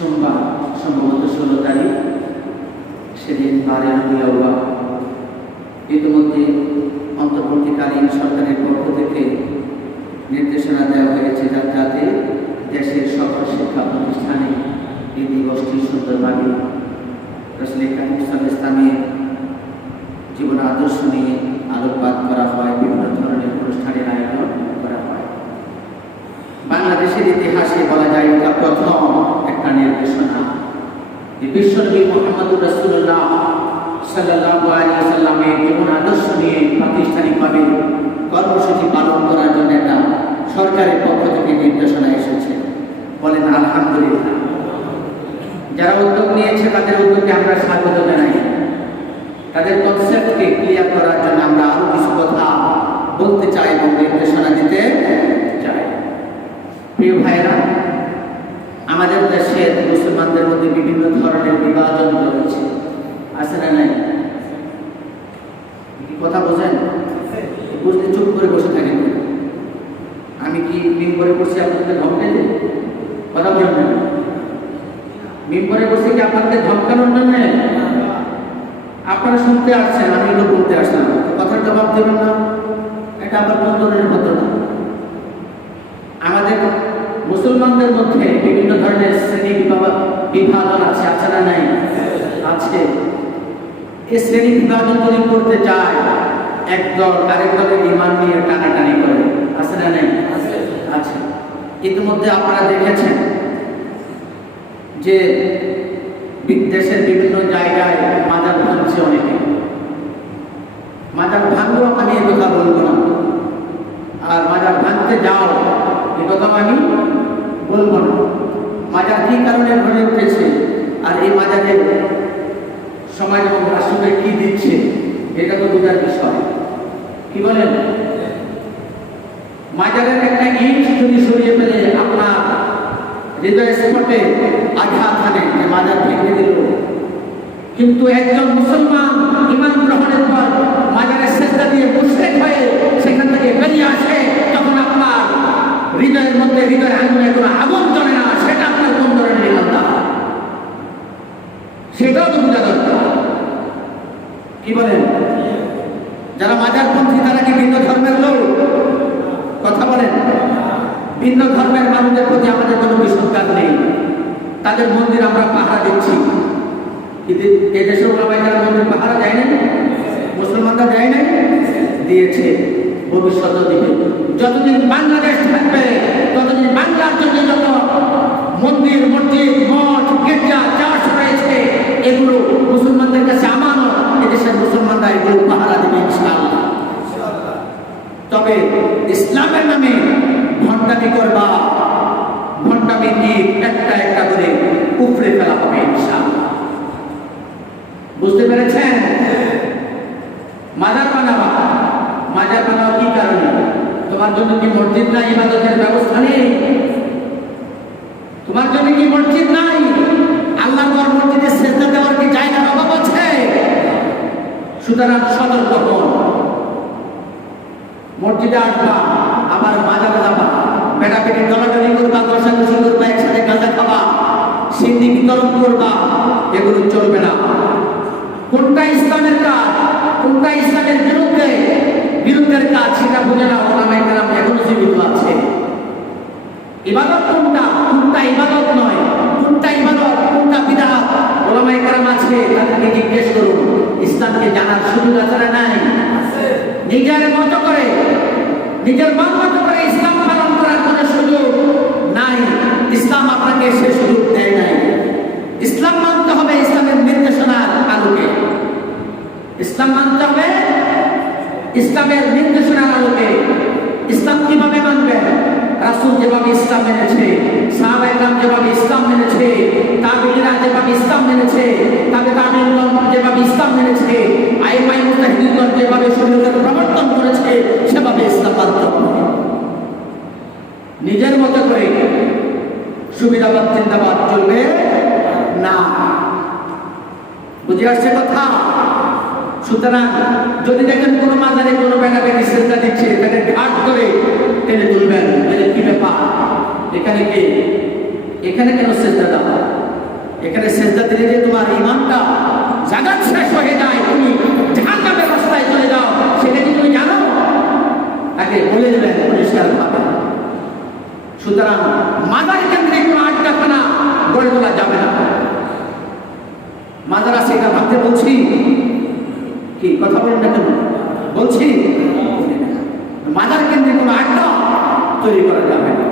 সোমবার সম্ভবত 16 তারিখ, সেদিন 12 ইতিমধ্যে অন্তর্বর্তীকালীন সরকারের পক্ষ থেকে নির্দেশনা দেওয়া হয়েছে যাতে দেশের সকল শিক্ষা প্রতিষ্ঠানে এই দিবসটি সুন্দরভাবে রাসূল কারীম সাল্লাল্লাহু আলাইহি ওয়াসাল্লামের জীবন আদর্শ নিয়ে আলোকপাত করা হয়, বিভিন্ন ধরনের অনুষ্ঠানের আয়োজন করা হয়। বাংলাদেশের ইতিহাসে বলা যায় এটা প্রথম একটা নির্দেশনা যে বিশ্বনবী মুহাম্মদুর রাসূলুল্লাহ সাল্লাল্লাহু আলাইহি ওয়াসাল্লামের জীবন আদর্শ নিয়ে প্রাতিষ্ঠানিকভাবে কর্মসূচি পালন করার জন্য একটা সরকারের পক্ষ থেকে নির্দেশনা এসেছে। বলেন আলহামদুলিল্লাহ। যারা উদ্যোগ নিয়েছে তাদের উদ্যোগকে আমরা স্বাগত জানাই। তাদের কনসেপ্টকে ক্লিয়ার করার জন্য আমরা আরো কিছু কথা বলতে চাই এবং নির্দেশনা দিতে চাই। প্রিয় ভাইরা, আমাদের দেশের মুসলমানদের মধ্যে বিভিন্ন ধরনের বিভাজন রয়েছে, আছে না নাই? কথা বোঝেন? বুঝতে চুপ করে বসে থাকেন। আমি কি মিম্বরে বসে আপনাদের ধমকে দিই? কথা বলবেন না। মিম্বরে বসে কি আপনাদের ধমকানোর জন্য? আপনারা শুনতে আসছেন, আমি এগুলো বলতে আসলাম, কথার জবাব দেবেন না, এটা আবার কোন ধরনের ঘটনা? আমাদের মুসলমানদের মধ্যে বিভিন্ন ধরনের শ্রেণী বিভাজন আছে, আছে না নাই? আছে। এই শ্রেণী বিভাজন যদি করতে চায় একদল আরেক দলের ঈমান নিয়ে টানাটানি করে, আছে না নাই? আছে। ইতিমধ্যে আপনারা দেখেছেন যে দেশের বিভিন্ন জায়গায় মাজার ভাঙছে অনেকে। মাজার ভাঙলেও আমি এ কথা বলবো না, আর মাজার ভাঙতে যাও এ কথা আমি বলবো না। মাজার কি কারণে গড়ে উঠেছে আর এই মাজারের সমাজ এবং রাষ্ট্রকে কি দিচ্ছে এটা তো বোঝার বিষয়। কি বলেন? মাজারের একটা ইট যদি সরিয়ে ফেলে আপনার হৃদয় স্পটে আঘাত হানে, যে মাজার ভেঙে দিল, কিন্তু একজন মুসলমান ঈমান গ্রহণের পর মাজারের সেজদা দিয়ে মুশরিক হয়ে সেখান থেকে বেরিয়ে আসে, তখন আপনার হৃদয়ের মধ্যে হৃদয়ের আগুনে কোনো আগুন জ্বলে না, সেটা আপনার কোন ধরনের ইমানদার, সেটাও তো বোঝা দরকার। কি বলেন? যারা মাজারপন্থী তারা কি ভিন্ন ধর্মের লোক? কথা বলেন। ভিন্ন ধর্মের মানুষদের প্রতি আমাদের কোনো বিসংবাদ নেই, তাদের মন্দির আমরা পাহারা দিচ্ছি। কিন্তু এদেশের ওলামায়ে যারা মন্দির পাহারা দেয় না, মুসলমানরা দেয় না, দিয়েছে, ভবিষ্যতে দিবে। যতদিন বাংলাদেশ থাকবে ততদিন বাংলার জন্য যত মন্দির, মসজিদ, মঠ, গির্জা, চার্চ রয়েছে এগুলো মুসলমানদের কাছে আমানত। এদেশের মুসলমানরা এগুলো পাহারা দেবে ইনশাআল্লাহ। তবে ইসলামের নামে ভণ্ডামি করবা, ভণ্ডামি কি একটা একটা করে উপড়ে ফেলা হবে ইনশাআল্লাহ। বুঝতে পেরেছেন? মাজার বানাবা, মাজার বানাবা কি কারণে? তোমার জন্য কি মসজিদ নাই, ইবাদতের ব্যবস্থা নেই? তোমার জন্য কি মসজিদ নাই? আল্লাহর ঘর মসজিদে সেজদা দেওয়ার কি জায়গার অভাব আছে? সুতরাং সতর্ক হন। মসজিদে আসবা আবার মাজারে যাবা, বেটাবেটি দলাদলি করবা, কষাকষি করবা, একসাথে গাঁজা খাবা, সিন্দি বিতরণ করবা, এগুলো চলবে না। কোনটা ইসলামের কাজ, কোনটা ইসলামের বিরুদ্ধের কাজ সেটা বুঝে না। ওলামায়ে কেরাম এখনো জীবিত আছে। ইবাদত কোনটা, কোনটা ইবাদত নয়, কোনটা ইবাদত, কোনটা বিদআত, ওলামায়ে কেরাম আছে, তাদেরকে জিজ্ঞেস করুন। ইসলামকে জানার সুযোগ আছে না নাই? নিজের মতো করে, নিজের মন মতো করে ইসলাম পালন করার কোনো সুযোগ নাই। ইসলাম আপনাকে সে সুযোগ দেয় নাই। ইসলাম মানতে হবে ইসলামের নির্দেশনার আলোকে। ইসলাম মানতে হবে ইসলামের নির্দেশনার আলোকে। ইসলাম কিভাবে মানবেন? রাসূল যেভাবে ইসলাম মেনেছে, সাহাবায়ে কেরাম যেভাবে ইসলাম মেনেছে, তাবেঈরা যেভাবে ইসলাম মেনেছে, তাবেঈগণ যেভাবে ইসলাম মেনেছে, আইমায়ে মুজতাহিদগণ যেভাবে শরীয়তের প্রবর্তন করেছে, সেভাবে ইসলাম মানতে হবে। নিজের মতো করে সুবিধাবাদ চিন্তাবাদ চলবে না। বুঝে আসছে কথা? সুতরাং যদি দেখেন কোনো মাজারে কোনো বেটাবেটি সেজদা দিচ্ছে, তাকে ঘাট করে টেনে তুলবেন। কি ব্যাপার, এখানে কে, এখানে কেন সেজদা দেওয়া? এখানে সেজদা দিলে যে তোমার ইমানটা জাগাত শেষ হয়ে যায়, তুমি জাহান্নামের রাস্তায় চলে যাও, সেটা কি তুমি জানো? তাকে বলে দেবেন পরিষ্কার ভাবে। সুতরাং মাজার কেন্দ্রে কোনো আড্ডাখানা গড়ে তোলা যাবে না। মাজার আছে এটা ভাবতে বলছি, কি কথা বলেন না কেন? বলছি মাজার কেন্দ্রে কোনো আড্ডা তৈরি করা যাবে না।